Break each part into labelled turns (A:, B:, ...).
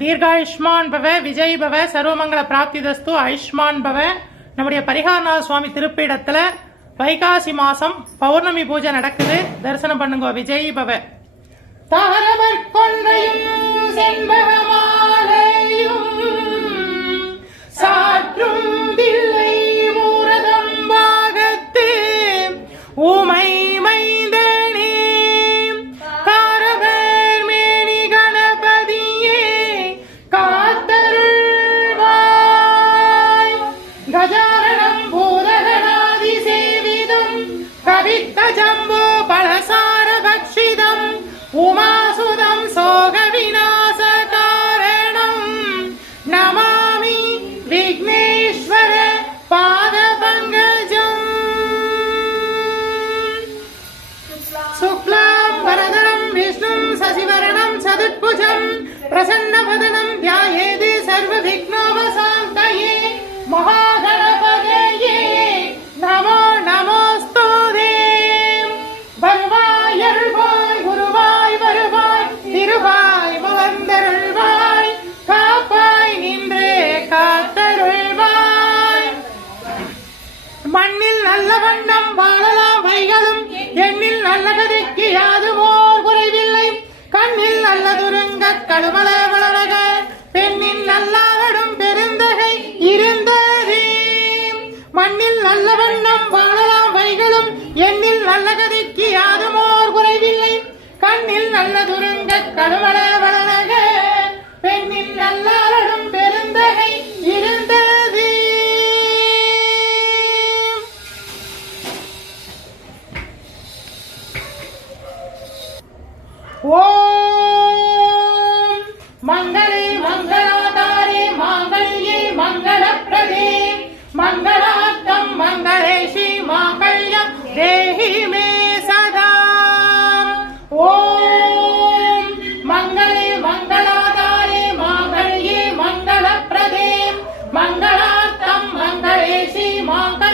A: தீர்காயுஷ்மான் பவ விஜய் பவ சர்வமங்கள பிராப்தி தஸ்து ஆயுஷ்மான் பவ. நம்முடைய பரிகாரநாத சுவாமி திருப்பிடத்தில் வைகாசி மாதம் பௌர்ணமி பூஜை நடக்குது. தரிசனம் பண்ணுங்க விஜய் பவ. சாற்றும் தில்லை ஊரதம் பாகத்து. ஊமை கழுமல வளரக பெண்ணின் நல்லாவிடும் பெருந்தகை இருந்ததே. மண்ணில் நல்ல வண்ணம் வாழலாம் வைகளும் எண்ணில் நல்ல கதிக்கு யாதுமோர் குறைவில்லை. கண்ணில் நல்ல துருங்க கழுமல देहि माङ्गल्यं देहि मे सदा ॐ मङ्गले मङ्गलादारे माङ्गल्ये मङ्गलप्रदे मङ्गलार्थं मङ्गलेशि माङ्गल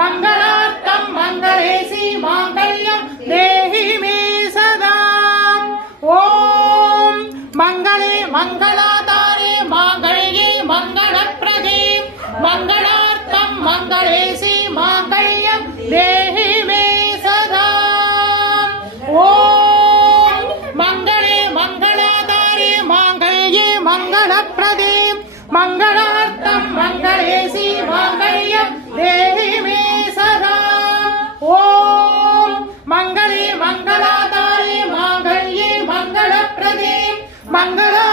A: மங்களார்த்தம் மங்களேசி மாங்கல்யம் தேஹி மே சதா ஓம் மங்களே மங்களா. mangala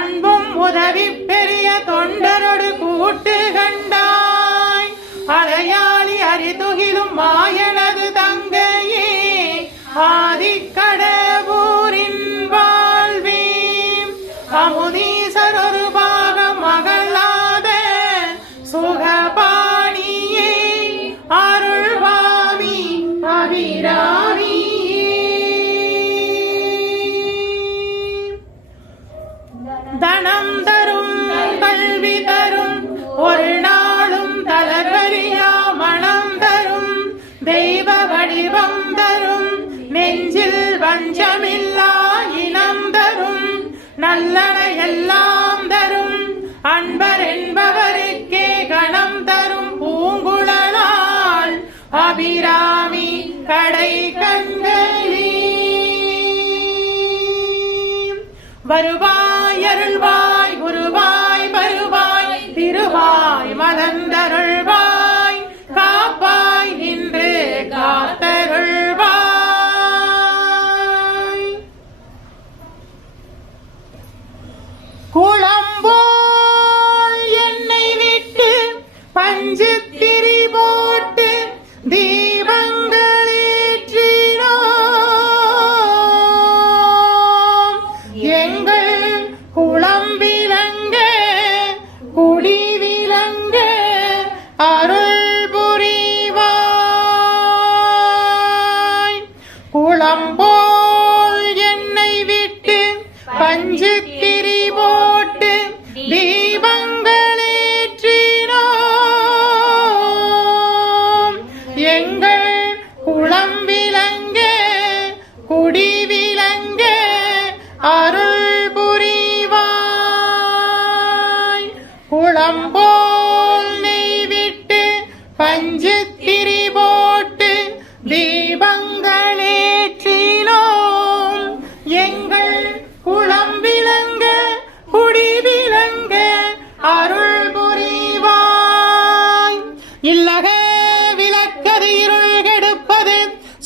A: அன்பும் உதவி பெரிய தொண்டரோடு கூட்டு கண்டாய். அலையாளி அறிதுகிலும் மாயன நல்லன எல்லாம் தரும். அன்பர் என்பவருக்கே கணம் தரும் பூங்குழலால். அபிராமி கடை கண்களி. வருவாய் அருள்வாய் குருவாய் வருவாய் திருவாய் மலர்ந்தருள்வாய். ಹೂಳ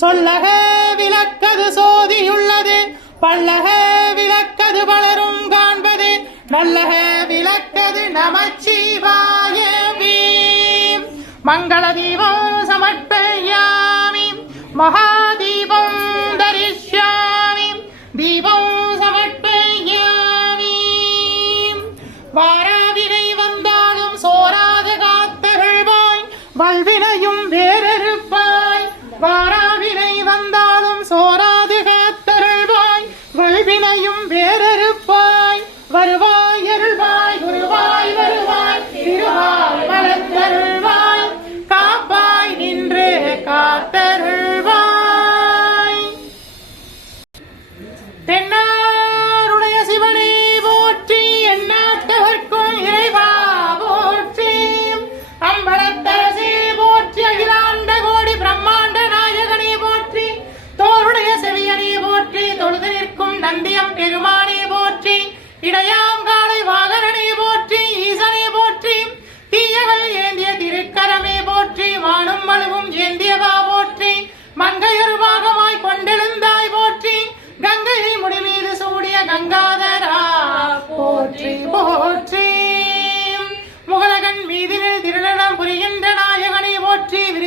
A: சொல்லக விளக்கது சோதியுள்ளது பல்லக விளக்கது பலரும் காண்பது நல்லக விளக்கது நமச்சிவாய மங்கள தீபம் சமர்ப்பயாமி மகா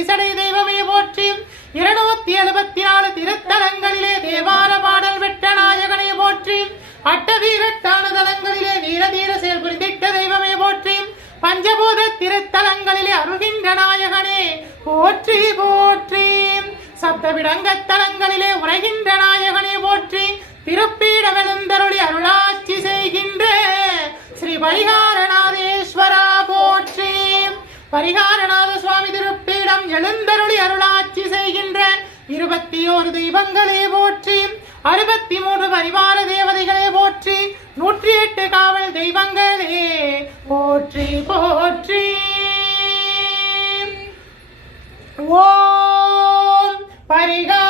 A: ஈசடை தெய்வமே போற்றி. இருநூத்தி எழுபத்தி நாலு திருத்தலங்களிலே தேவார பாடல் வெட்ட நாயகனை போற்றி. அட்டவீரட்டான தலங்களிலே வீரதீர செயல் புரிந்திட்ட தெய்வமே போற்றி. பஞ்சபூத திருத்தலங்களிலே அருகின்ற நாயகனே போற்றி போற்றி. சப்தவிடங்க தலங்களிலே உரைகின்ற நாயகனே போற்றி. திருப்பீட வெளுந்தருளி அருளாட்சி செய்கின்ற ஸ்ரீ பரிகாரநாதேஸ்வரா போற்றி. பரிகாரநாத சுவாமி திருப்பீடம் எழுந்தருளி அருளாட்சி செய்கின்ற இருபத்தி ஓரு தெய்வங்களே போற்றி அறுபத்தி மூன்று பரிவார தேவதைகளே போற்றி நூற்றி எட்டு காவல் தெய்வங்களே போற்றி போற்றி. ஓம் பரிகார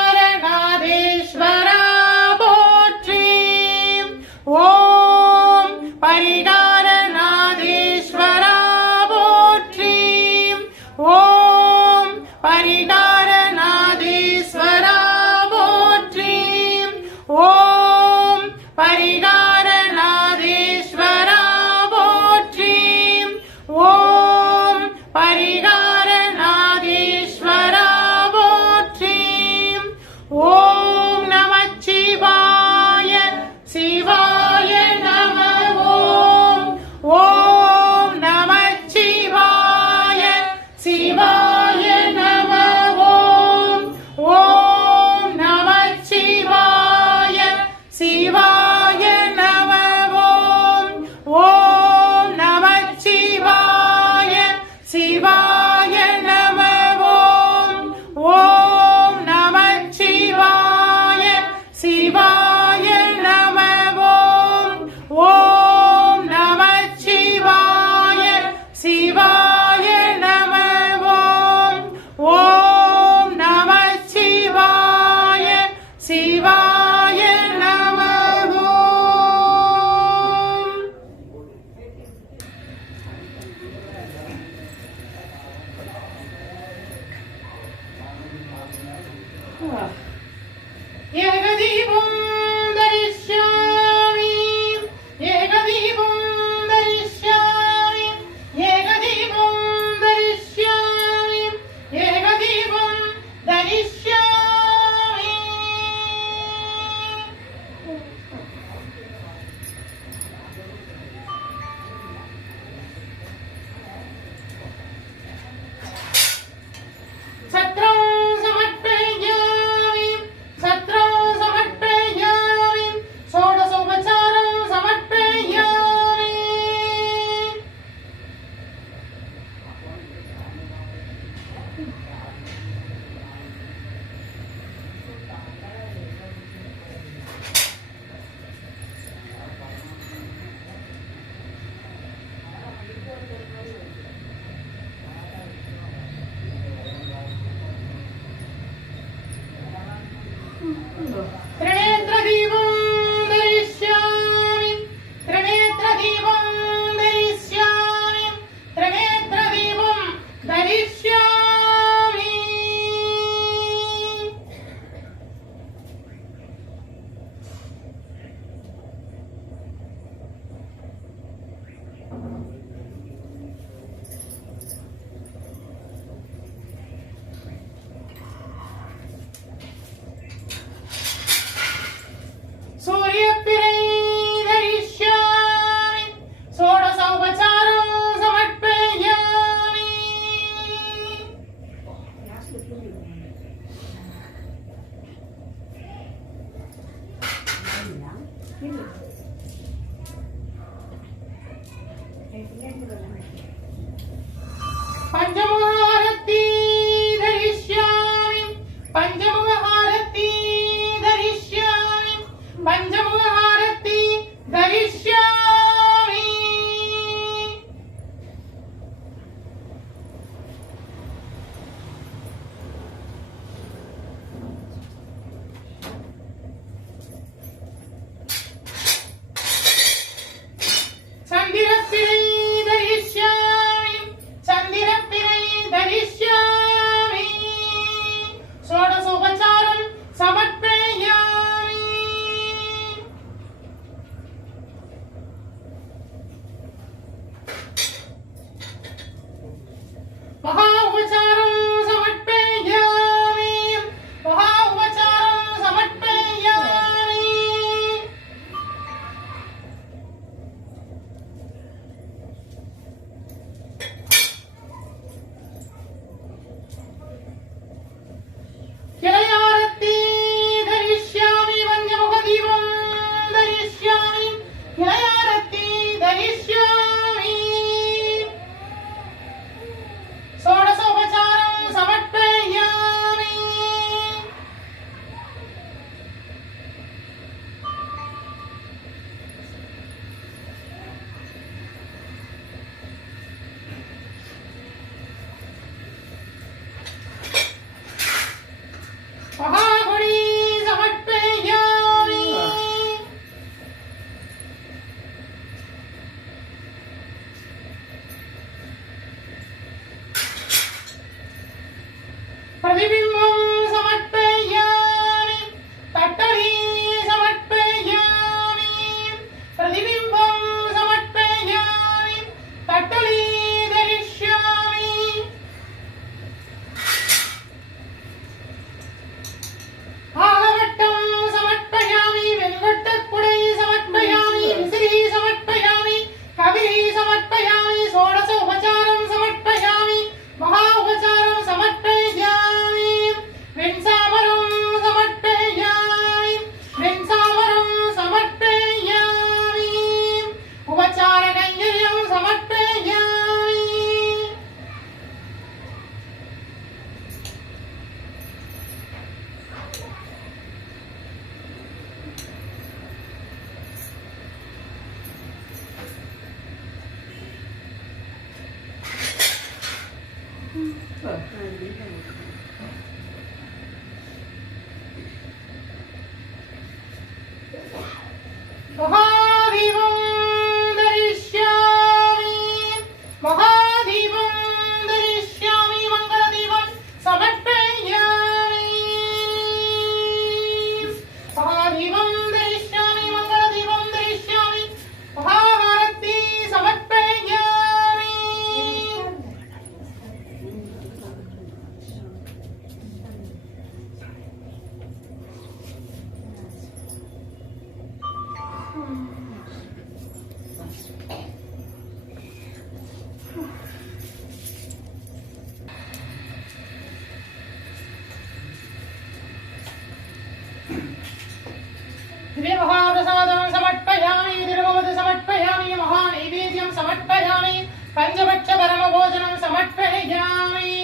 A: దివ్యమహాप्रसादं समर्पयामि दुर्ववद समर्पयामि महानैवेद्यं समर्पयामि पञ्चभक्षपरमभोजनं समर्पयामि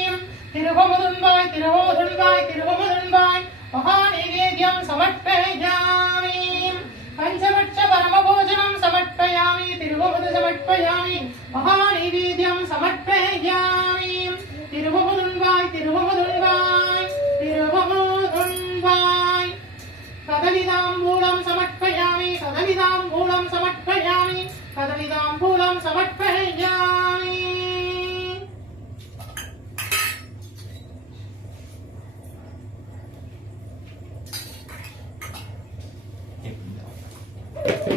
A: तिरुवमुदुन्वाय तिरुवमुदुन्वाय तिरुवमुदुन्वाय महानैवेद्यं समर्पयामि पञ्चभक्षपरमभोजनं समर्पयामि तिरुवमुद समर्पयामि महानैवेद्यं समर्पयामि तिरुवमुदुन्वाय
B: तिरुवमुदुन् சமர்ப்பண ஜானி
A: Thank you.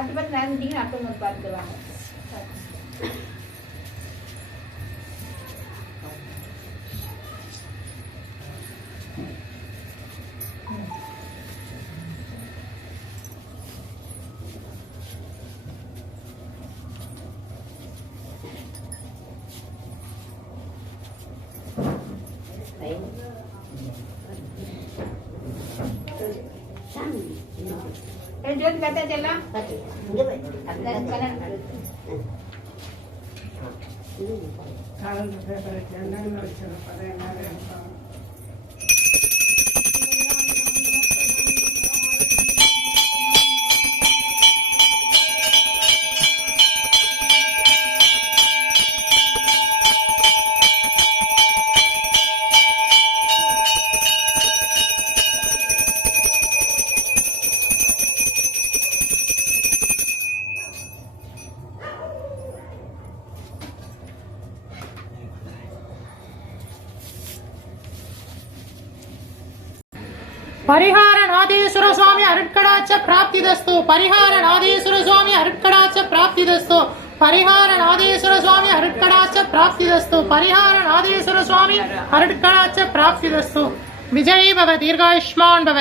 A: और बस मैम जी आपको मत बात करवाना பரிகார நாதேஸ்வர சுவாமி அருட்கடாச்ச பிராப்திதஸ்து பரிகார நாதேஸ்வர சுவாமி அருட்கடாச்ச பிராப்திதஸ்து விஜய் பவ தீர்காயுஷ்மான் பவ